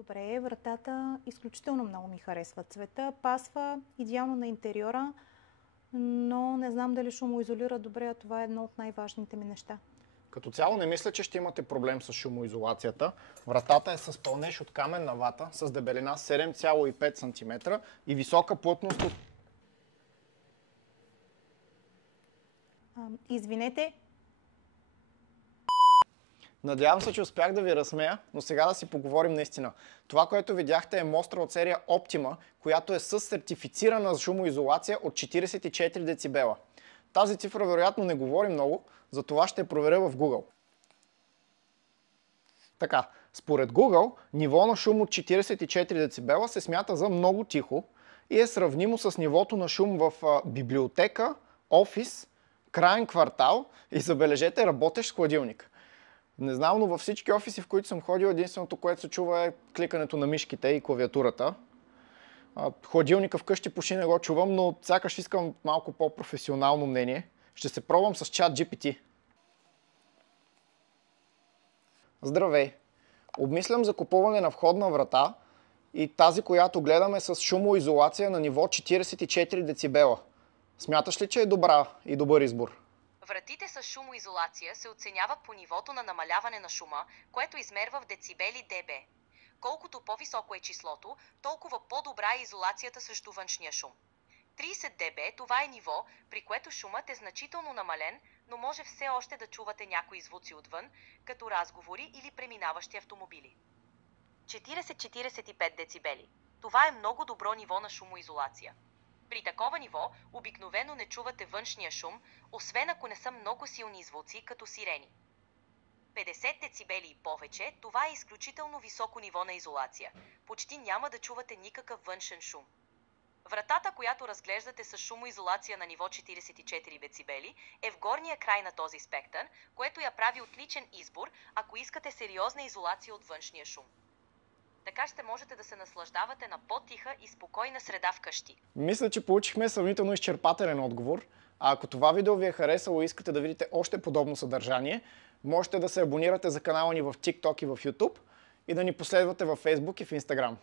Добре, вратата изключително много ми харесва цвета, пасва идеално на интериора, но не знам дали шумоизолира добре, а това е едно от най-важните ми неща. Като цяло не мисля, че ще имате проблем с шумоизолацията. Вратата е с пълнеж от каменна вата с дебелина 7,5 см и висока плътност от... Извинете. Надявам се, че успях да ви разсмея, но сега да си поговорим наистина. Това, което видяхте е мостра от серия Optima, която е с сертифицирана шумоизолация от 44 децибела. Тази цифра вероятно не говори много, затова ще я проверя в Google. Така, според Google, ниво на шум от 44 децибела се смята за много тихо и е сравнимо с нивото на шум в библиотека, офис, краен квартал и, забележете, работещ хладилник. Не знам, но във всички офиси, в които съм ходил, единственото, което се чува е кликането на мишките и клавиатурата. Хладилника вкъщи почти не го чувам, но сякаш искам малко по-професионално мнение. Ще се пробвам с ChatGPT. Здравей! Обмислям за купуване на входна врата и тази, която гледаме с шумоизолация на ниво 44 децибела. Смяташ ли, че е добра и добър избор? Вратите с шумоизолация се оценяват по нивото на намаляване на шума, което измерва в децибели dB. Колкото по-високо е числото, толкова по-добра е изолацията срещу външния шум. 30 dB това е ниво, при което шумът е значително намален, но може все още да чувате някои звуци отвън, като разговори или преминаващи автомобили. 40-45 децибели. Това е много добро ниво на шумоизолация. При такова ниво обикновено не чувате външния шум, освен ако не са много силни звуци, като сирени. 50 децибели и повече, това е изключително високо ниво на изолация. Почти няма да чувате никакъв външен шум. Вратата, която разглеждате с шумоизолация на ниво 44 децибели, е в горния край на този спектър, което я прави отличен избор, ако искате сериозна изолация от външния шум. Така ще можете да се наслаждавате на по-тиха и спокойна среда вкъщи. Мисля, че получихме сравнително изчерпателен отговор. А ако това видео ви е харесало и искате да видите още подобно съдържание, можете да се абонирате за канала ни в TikTok и в YouTube и да ни последвате във Facebook и в Instagram.